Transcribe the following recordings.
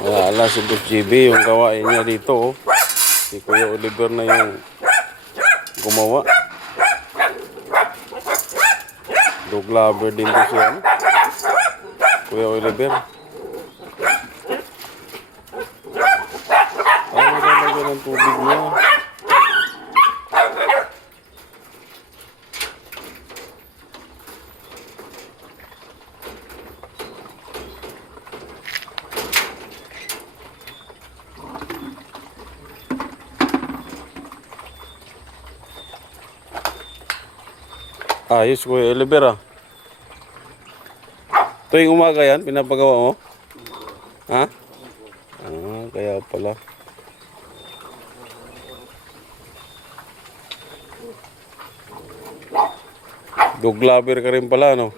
Wala si Boss GB yung gawain niya dito. Oh. Si Kuya Oliver na yung gumawa. Dog lover din to siya. Kuya Oliver. Ano talaga ng tubig niya? Ayos Kuya Oliver ah. Tuwing umaga yan, pinapagawa mo? Ha? Ah, kaya pala. Dog lover ka rin pala, no?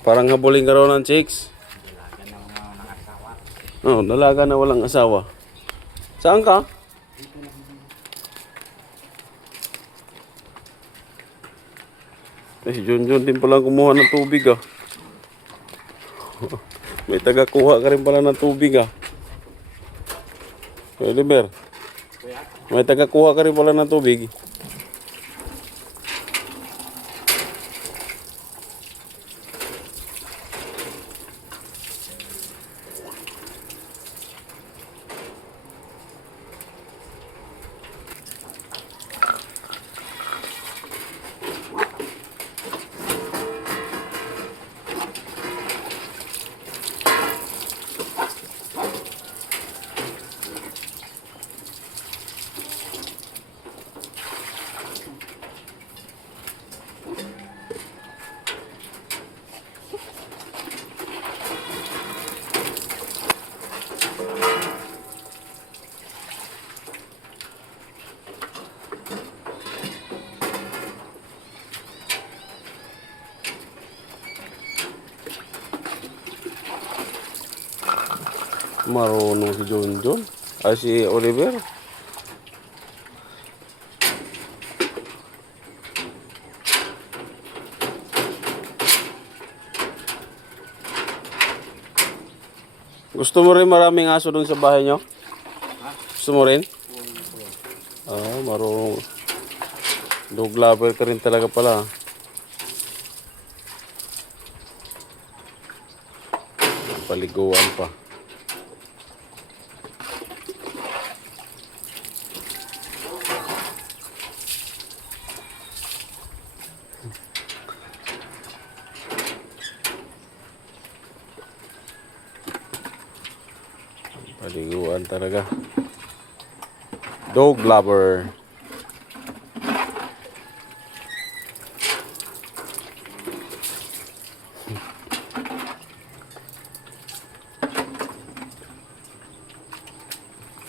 Parang habulin ka raw ng chicks. Oh, dalaga na walang asawa. Saan ka? Si Junjun din pala kumuha ng tubig ah. May taga-kuha ka rin pala ng tubig ah. Oliver, may taga-kuha ka rin pala ng tubig. Marunong si Junjun. Ay si Oliver. Gusto mo rin maraming aso dun sa bahay nyo? Gusto mo rin? Ah, marunong. Dog lover ka rin talaga pala. Paliguan pa. Paliguan talaga. Dog lover.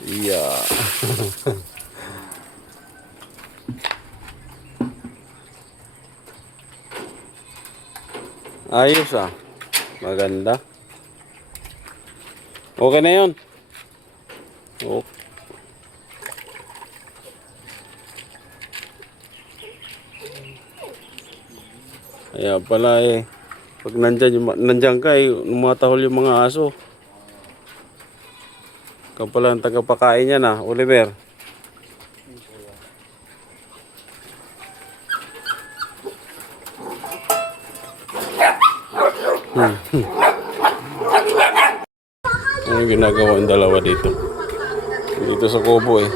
Yeah. Ayos ah. Maganda. Okay na yun. Oh. Kaya pala eh. Pag nandyan ka eh, lumatahol yung mga aso. Ikaw pala ang tagapakain niya na, Oliver. Ano yung ginagawa ang dalawa dito? Dito sa kubo eh.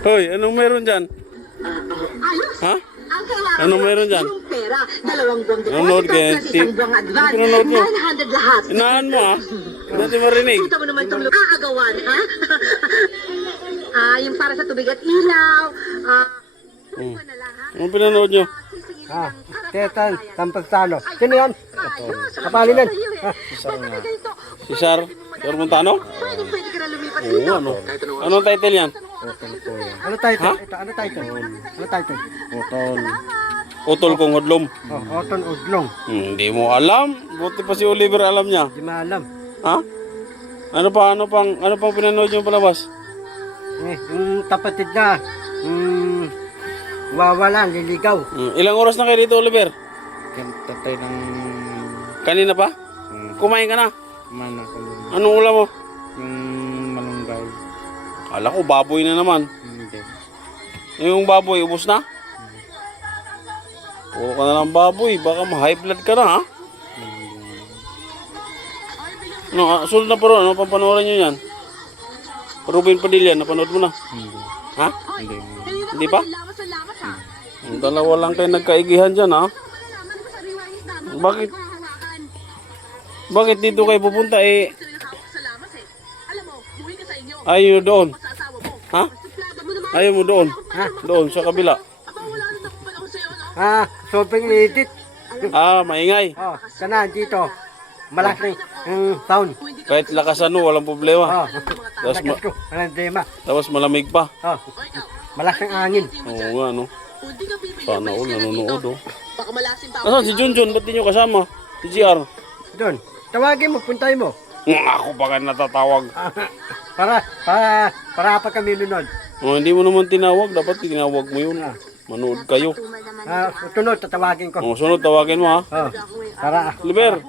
Hoy, anong meron dyan? Ha? Anong meron dyan? Nanonood kayo? Nanonood mo? Inahan mo ah? Hindi marinig. Puta mo naman itong aagawan, ha? Yung para sa tubig at ilaw. Anong pinanood nyo? Tetan, Tampagtano. Sino yan? Kapalinan. Si Sar? Sar Montano? Pwede ka na lumipat Oo, ano? Anong title yan? Ano title? Ito, ano title? Ano title? Puton. Utol kong hudlom. Oton udlong. Hindi mo alam. Buti pa si Oliver alam niya. Di maalam. Ha? Ano pang pinanood yung palabas? Yung kapatid na, wawala, liligaw. Ilang oras na kayo dito, Oliver? Tatay ng Kanina pa? Kumain ka na? mana ko yun. Anong ulam mo? Yung malunggay. Kala ko baboy na naman. Hindi. Yung baboy, ubos na? Puro ka na lang baboy. Baka ma-high blood ka na, ha? No, sunod na paro. Ano papanoorin nyo yan? Ruben Padilla, napanood mo na? Hindi. Ha? Hindi. Hindi pa? Ang dalawa lang kayo nagkaigihan dyan, ha? Bakit? Bakit dito kayo pupunta, eh? Ayaw doon. Ha? Ayaw mo doon. Ha? Doon, sa kabila. Sobrang edit. Maingay. Sana dito. Malaking sound. Kahit lakasan mo, walang problema. Tapos, Lakas ko. Walang tema. tapos malamig pa. Malaking angin. Oo nga, no? Sana all nanonood, oh. Baka malasin pa Asan si Junjun? Ba't di nyo kasama? Si GR? Doon. Tawagin mo, puntay mo. Ako pa ka natatawag. Para pa kami nunod. Hindi mo naman tinawag. Dapat tinawag mo yun. Manood kayo. Tunod, tatawagin ko. Sunod, tawagin mo, ha? Para Liber,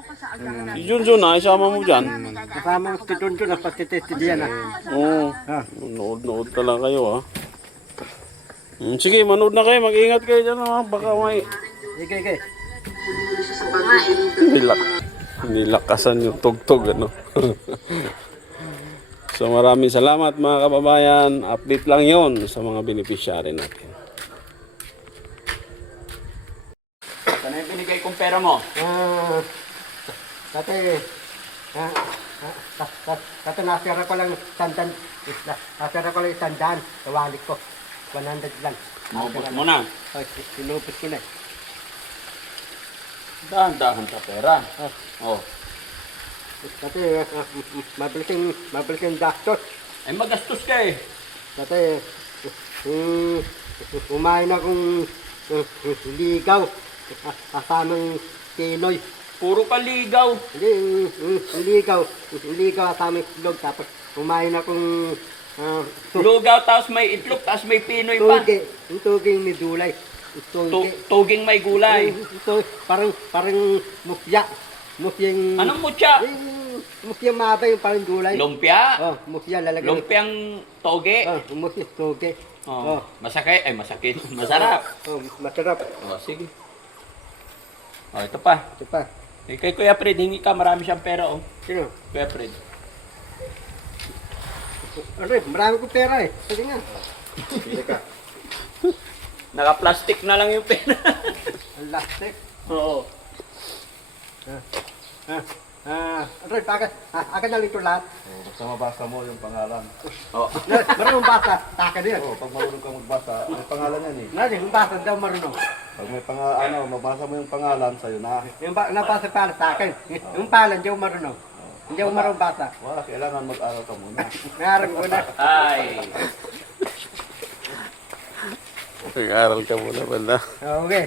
si Junjun, ha? Isama mo dyan. kasama mo si Tunto na patitesti diyan. Oo. Nood ka lang kayo, ha? Sige, manood na kayo. Mag-ingat kayo dyan, ha? Baka may Sige. nilakasan yung tugtog, ano? So, maraming salamat, mga kababayan. Update lang yon sa mga beneficiary natin. Saan yung binigay kong pera mo? Dati, nasira ko lang sandan. Nasira ko lang sandan. Tawalik ko. 100 lang. Maubos mo na. Sinupos ko na. Dahan-dahan sa pera. Oh. Dati, mabilis yung gastos. Ay, magastos ka eh. Dati, umain akong ligaw. Kasamang Pinoy. Puro ka ligaw. Hindi, ligaw kasamang silog. Tapos, umain akong Lugaw, tapos may itlog, tapos may pinoy pa. Yung tuging may dulay. Tuging may gulay. Ito, parang mukya. Mukyang... Anong mutya? Mukyang maba yung parang gulay. Lumpia? Mukya lalagay. Lumpiang toge? Mukya, toge. Masakit? Ay, masakit. Masarap. Masarap. Sige. Ito pa. Ito pa. Kay Kuya Fred, hingi ka. Marami siyang pera, oh. Sino? Kuya Fred. Marami ko pera eh. Sige nga. Naka-plastic na lang yung pera. Ang lastik. Oo. Bakit? Agad na ito lahat. Basta mabasa mo yung pangalan. Marunong basa. Taka din. Pag marunong ka magbasa, may pangalan yan eh. Yung basa daw marunong. Pag may pangalan, mabasa mo yung pangalan, sa'yo na. Yung nabasa pala sa akin. Yung pala, hindi ako marunong. Hindi ako marunong basa. Wala, kailangan mag-aral ka muna. Nangarap ko na. Ay. Nag-aral ka muna pala. Okay.